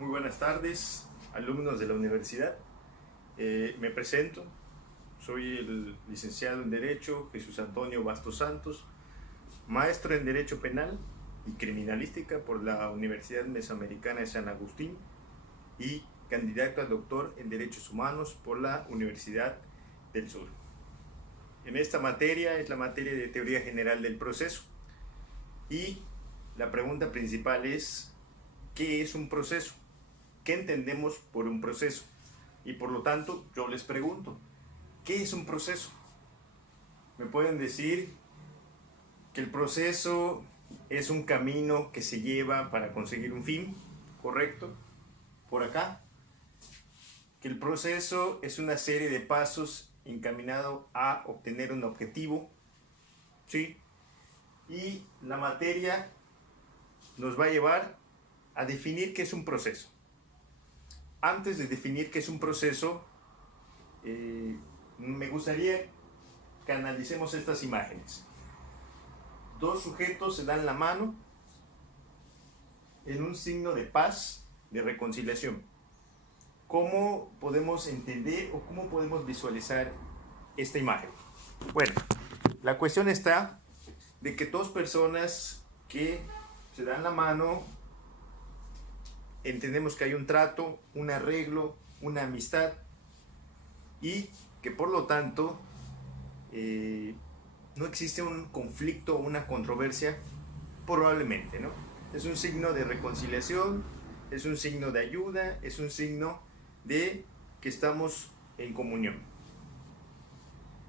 Muy buenas tardes, alumnos de la universidad. Me presento, soy el licenciado en Derecho Jesús Antonio Bastos Santos, maestro en Derecho Penal y Criminalística por la Universidad Mesoamericana de San Agustín y candidato a doctor en Derechos Humanos por la Universidad del Sur. En esta materia es la materia de Teoría General del Proceso y la pregunta principal es: ¿qué es un proceso? ¿Qué entendemos por un proceso? Y por lo tanto, yo les pregunto, ¿qué es un proceso? Me pueden decir que el proceso es un camino que se lleva para conseguir un fin, ¿correcto? Por acá. Que el proceso es una serie de pasos encaminado a obtener un objetivo, ¿sí? Y la materia nos va a llevar a definir qué es un proceso. Antes de definir qué es un proceso, me gustaría que analicemos estas imágenes. Dos sujetos se dan la mano en un signo de paz, de reconciliación. ¿Cómo podemos entender o cómo podemos visualizar esta imagen? Bueno, la cuestión está de que dos personas que se dan la mano, entendemos que hay un trato, un arreglo, una amistad y que por lo tanto no existe un conflicto o una controversia, probablemente, ¿no? Es un signo de reconciliación, es un signo de ayuda, es un signo de que estamos en comunión.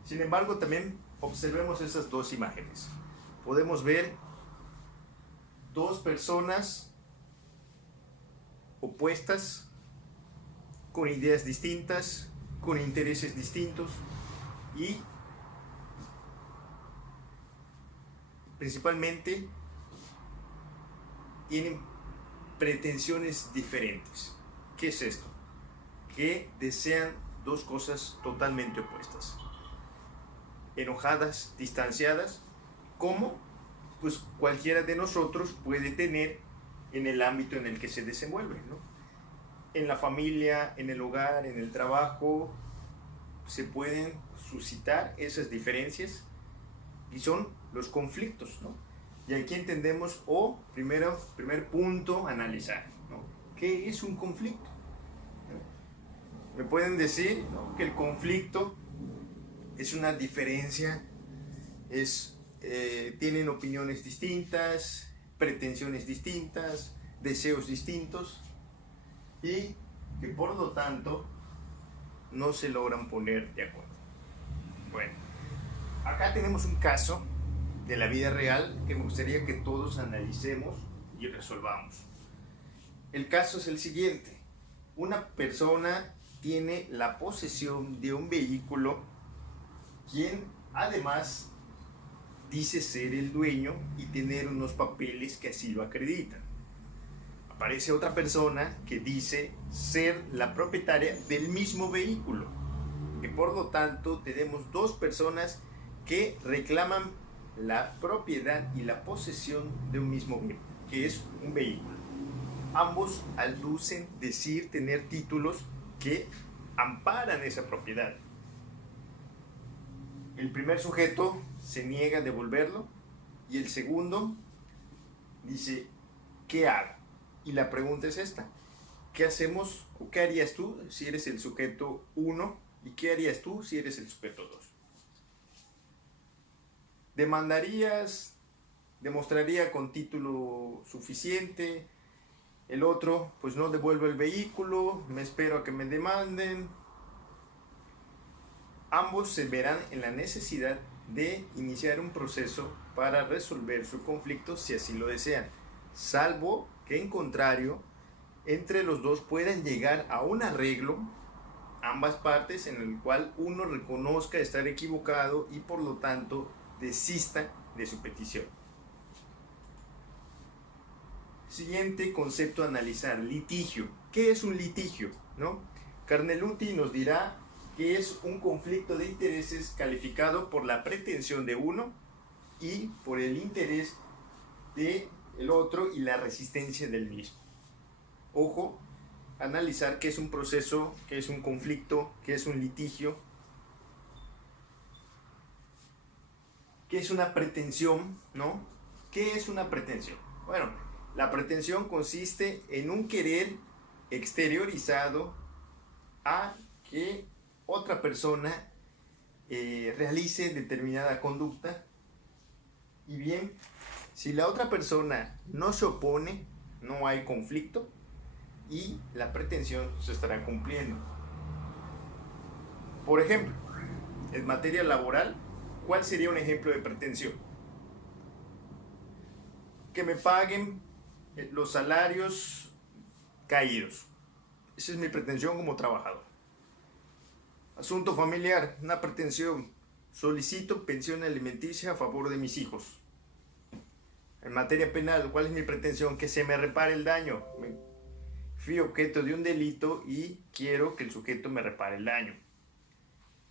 Sin embargo, también observemos esas dos imágenes. Podemos ver dos personas opuestas, con ideas distintas, con intereses distintos y principalmente tienen pretensiones diferentes. ¿Qué es esto? Que desean dos cosas totalmente opuestas. Enojadas, distanciadas, como pues cualquiera de nosotros puede tener en el ámbito en el que se desenvuelve, ¿no? En la familia, en el hogar, en el trabajo, se pueden suscitar esas diferencias y son los conflictos, ¿no? Y aquí entendemos, primer punto, analizar, ¿no? ¿Qué es un conflicto? Me pueden decir, ¿no?, que el conflicto es una diferencia, tienen opiniones distintas, pretensiones distintas, deseos distintos y que por lo tanto no se logran poner de acuerdo. Bueno, acá tenemos un caso de la vida real que me gustaría que todos analicemos y resolvamos. El caso es el siguiente: una persona tiene la posesión de un vehículo, quien además dice ser el dueño y tener unos papeles que así lo acreditan. Aparece otra persona que dice ser la propietaria del mismo vehículo, que por lo tanto tenemos dos personas que reclaman la propiedad y la posesión de un mismo bien, que es un vehículo. Ambos aducen decir tener títulos que amparan esa propiedad. El primer sujeto se niega a devolverlo y el segundo dice: ¿qué hago? Y la pregunta es esta: ¿qué hacemos o qué harías tú si eres el sujeto 1 y qué harías tú si eres el sujeto 2? ¿Demandarías? ¿Demostraría con título suficiente? El otro pues no devuelve el vehículo, me espero a que me demanden. Ambos se verán en la necesidad de iniciar un proceso para resolver su conflicto si así lo desean, salvo que en contrario entre los dos puedan llegar a un arreglo, ambas partes, en el cual uno reconozca estar equivocado y por lo tanto desista de su petición. Siguiente concepto a analizar: litigio. ¿Qué es un litigio? ¿No? Carneluti nos dirá que es un conflicto de intereses calificado por la pretensión de uno y por el interés del otro y la resistencia del mismo. Ojo, analizar qué es un proceso, qué es un conflicto, qué es un litigio, qué es una pretensión, ¿no? ¿Qué es una pretensión? Bueno, la pretensión consiste en un querer exteriorizado a que otra persona realice determinada conducta, y bien, si la otra persona no se opone, no hay conflicto y la pretensión se estará cumpliendo. Por ejemplo, en materia laboral, ¿cuál sería un ejemplo de pretensión? Que me paguen los salarios caídos. Esa es mi pretensión como trabajador. Asunto familiar, una pretensión. Solicito pensión alimenticia a favor de mis hijos. En materia penal, ¿cuál es mi pretensión? Que se me repare el daño. Fui objeto de un delito y quiero que el sujeto me repare el daño.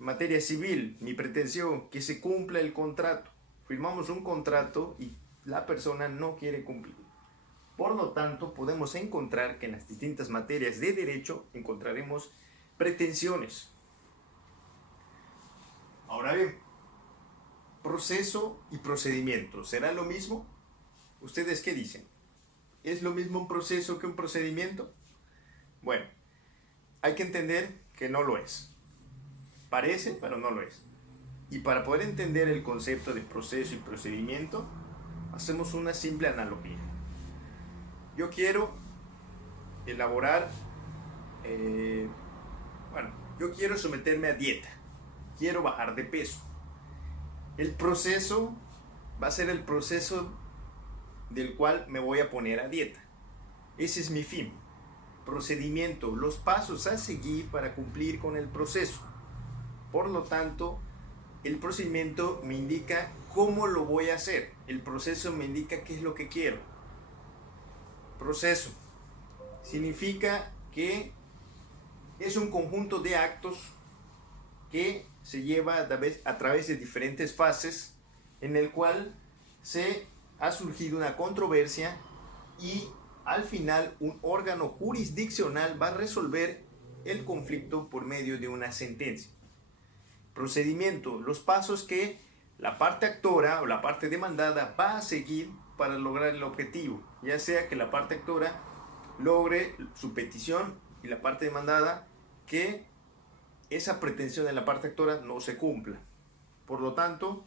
En materia civil, mi pretensión, que se cumpla el contrato. Firmamos un contrato y la persona no quiere cumplir. Por lo tanto, podemos encontrar que en las distintas materias de derecho encontraremos pretensiones. Ahora bien, proceso y procedimiento, ¿será lo mismo? ¿Ustedes qué dicen? ¿Es lo mismo un proceso que un procedimiento? Bueno, hay que entender que no lo es. Parece, pero no lo es. Y para poder entender el concepto de proceso y procedimiento, hacemos una simple analogía. Yo quiero elaborar, yo quiero someterme a dieta, quiero bajar de peso. El proceso va a ser el proceso del cual me voy a poner a dieta. Ese es mi fin. Procedimiento, los pasos a seguir para cumplir con el proceso. Por lo tanto, el procedimiento me indica cómo lo voy a hacer. El proceso me indica qué es lo que quiero. Proceso significa que es un conjunto de actos que se lleva a través de diferentes fases, en el cual se ha surgido una controversia y al final un órgano jurisdiccional va a resolver el conflicto por medio de una sentencia. Procedimiento, los pasos que la parte actora o la parte demandada va a seguir para lograr el objetivo, ya sea que la parte actora logre su petición y la parte demandada que esa pretensión de la parte actora no se cumpla. Por lo tanto,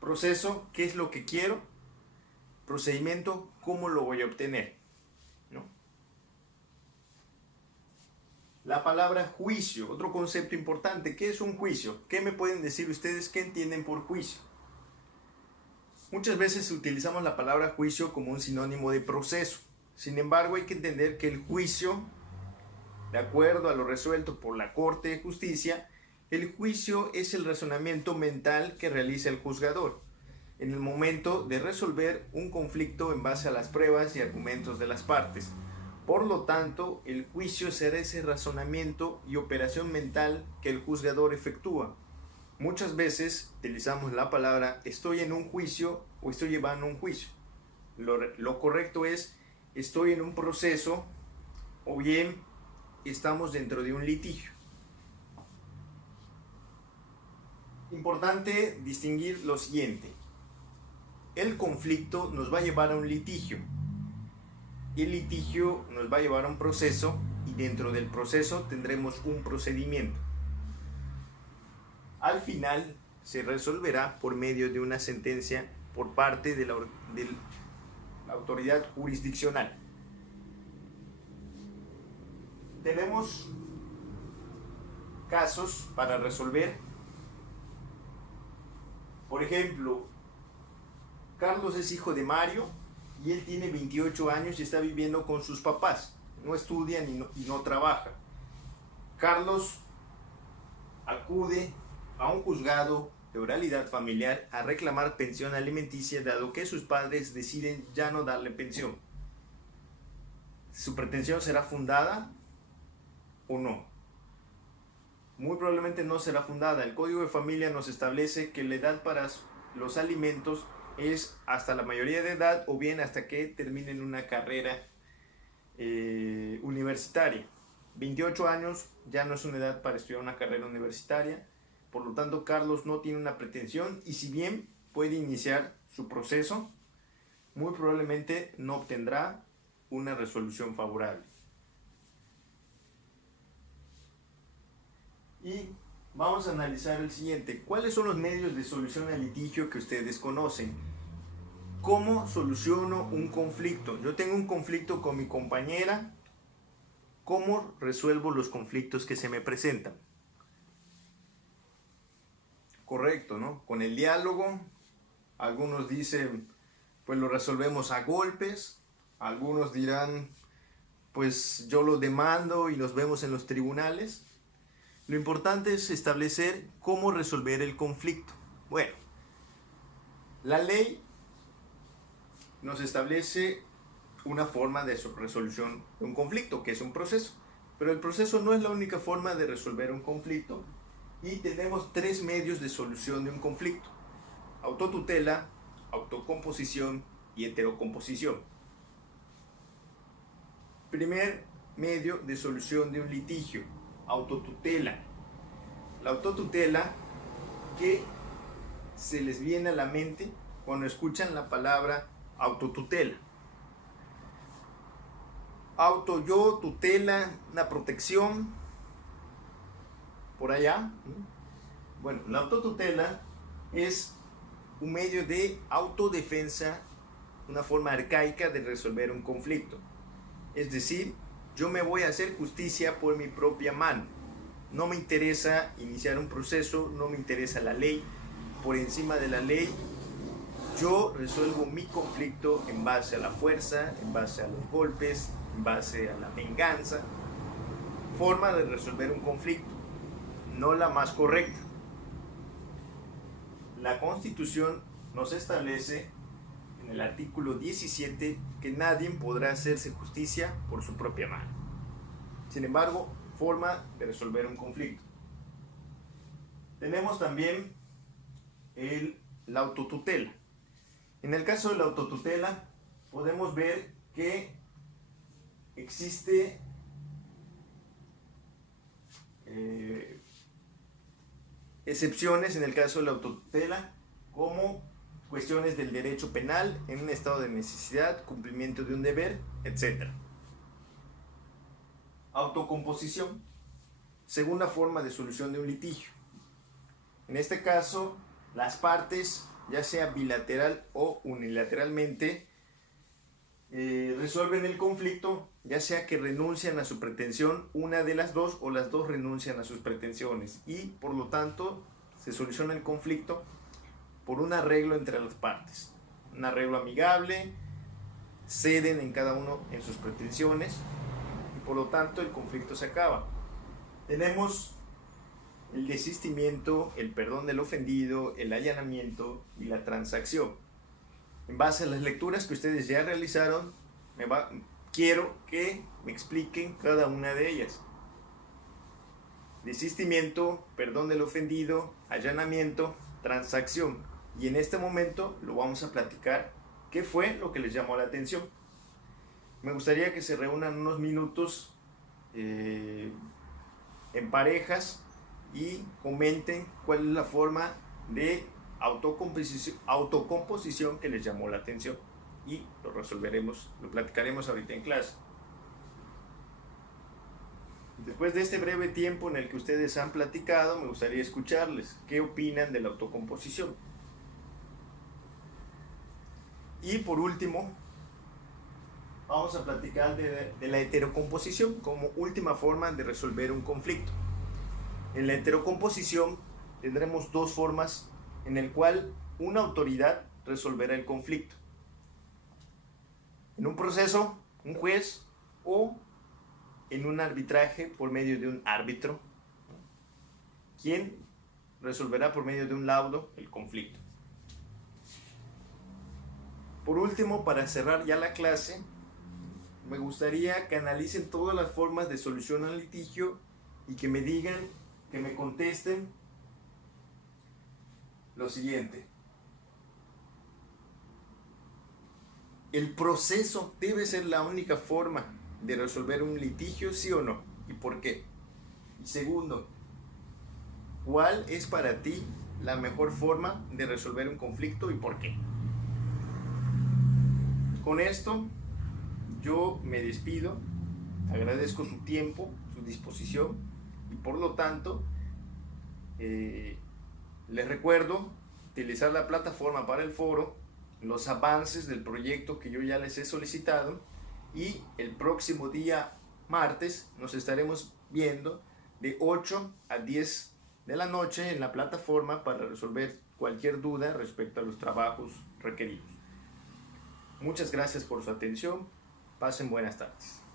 proceso, ¿qué es lo que quiero? Procedimiento, ¿cómo lo voy a obtener? ¿No? La palabra juicio, otro concepto importante. ¿Qué es un juicio? ¿Qué me pueden decir ustedes? ¿Qué entienden por juicio? Muchas veces utilizamos la palabra juicio como un sinónimo de proceso. Sin embargo, hay que entender que el juicio, de acuerdo a lo resuelto por la Corte de Justicia, el juicio es el razonamiento mental que realiza el juzgador en el momento de resolver un conflicto en base a las pruebas y argumentos de las partes. Por lo tanto, el juicio será ese razonamiento y operación mental que el juzgador efectúa. Muchas veces utilizamos la palabra estoy en un juicio o estoy llevando un juicio. Lo correcto es estoy en un proceso o bien estamos dentro de un litigio. Importante distinguir lo siguiente. El conflicto nos va a llevar a un litigio. El litigio nos va a llevar a un proceso y dentro del proceso tendremos un procedimiento. Al final se resolverá por medio de una sentencia por parte de la autoridad jurisdiccional. Tenemos casos para resolver. Por ejemplo, Carlos es hijo de Mario y él tiene 28 años y está viviendo con sus papás. No estudia y no trabaja. Carlos acude a un juzgado de oralidad familiar a reclamar pensión alimenticia, dado que sus padres deciden ya no darle pensión. ¿Su pretensión será fundada o no? Muy probablemente no será fundada. El Código de Familia nos establece que la edad para los alimentos es hasta la mayoría de edad o bien hasta que terminen una carrera universitaria. 28 años ya no es una edad para estudiar una carrera universitaria, por lo tanto Carlos no tiene una pretensión y si bien puede iniciar su proceso, muy probablemente no obtendrá una resolución favorable. Y vamos a analizar el siguiente. ¿Cuáles son los medios de solución al litigio que ustedes conocen? ¿Cómo soluciono un conflicto? Yo tengo un conflicto con mi compañera. ¿Cómo resuelvo los conflictos que se me presentan? Correcto, ¿no? Con el diálogo. Algunos dicen, pues lo resolvemos a golpes. Algunos dirán, pues yo lo demando y nos vemos en los tribunales. Lo importante es establecer cómo resolver el conflicto. Bueno, la ley nos establece una forma de resolución de un conflicto, que es un proceso. Pero el proceso no es la única forma de resolver un conflicto y tenemos tres medios de solución de un conflicto: autotutela, autocomposición y heterocomposición. Primer medio de solución de un litigio: autotutela. La autotutela, ¿qué se les viene a la mente cuando escuchan la palabra autotutela? Auto, yo, tutela, una protección, por allá. Bueno, la autotutela es un medio de autodefensa, una forma arcaica de resolver un conflicto. Es decir, yo me voy a hacer justicia por mi propia mano. No me interesa iniciar un proceso, no me interesa la ley. Por encima de la ley, yo resuelvo mi conflicto en base a la fuerza, en base a los golpes, en base a la venganza. Forma de resolver un conflicto, no la más correcta. La Constitución nos establece en el artículo 17 que nadie podrá hacerse justicia por su propia mano. Sin embargo, forma de resolver un conflicto. Tenemos también la autotutela. En el caso de la autotutela, podemos ver que existe excepciones en el caso de la autotutela, como cuestiones del derecho penal en un estado de necesidad, cumplimiento de un deber, etc. Autocomposición, segunda forma de solución de un litigio. En este caso, las partes, ya sea bilateral o unilateralmente, resuelven el conflicto, ya sea que renuncian a su pretensión, una de las dos, o las dos renuncian a sus pretensiones, y por lo tanto se soluciona el conflicto por un arreglo entre las partes, un arreglo amigable, ceden en cada uno en sus pretensiones y por lo tanto el conflicto se acaba. Tenemos el desistimiento, el perdón del ofendido, el allanamiento y la transacción. En base a las lecturas que ustedes ya realizaron, quiero que me expliquen cada una de ellas. Desistimiento, perdón del ofendido, allanamiento, transacción. Y en este momento lo vamos a platicar. ¿Qué fue lo que les llamó la atención? Me gustaría que se reúnan unos minutos en parejas y comenten cuál es la forma de autocomposición que les llamó la atención. Y lo resolveremos, lo platicaremos ahorita en clase. Después de este breve tiempo en el que ustedes han platicado, me gustaría escucharles qué opinan de la autocomposición. Y por último, vamos a platicar de la heterocomposición como última forma de resolver un conflicto. En la heterocomposición tendremos dos formas en el cual una autoridad resolverá el conflicto. En un proceso, un juez, o en un arbitraje por medio de un árbitro, quien resolverá por medio de un laudo el conflicto. Por último, para cerrar ya la clase, me gustaría que analicen todas las formas de solución al litigio y que me digan, que me contesten lo siguiente. ¿El proceso debe ser la única forma de resolver un litigio, sí o no? y por qué. Y segundo, ¿cuál es para ti la mejor forma de resolver un conflicto y por qué? Con esto yo me despido, agradezco su tiempo, su disposición y por lo tanto les recuerdo utilizar la plataforma para el foro, los avances del proyecto que yo ya les he solicitado y el próximo día martes nos estaremos viendo de 8 a 10 de la noche en la plataforma para resolver cualquier duda respecto a los trabajos requeridos. Muchas gracias por su atención. Pasen buenas tardes.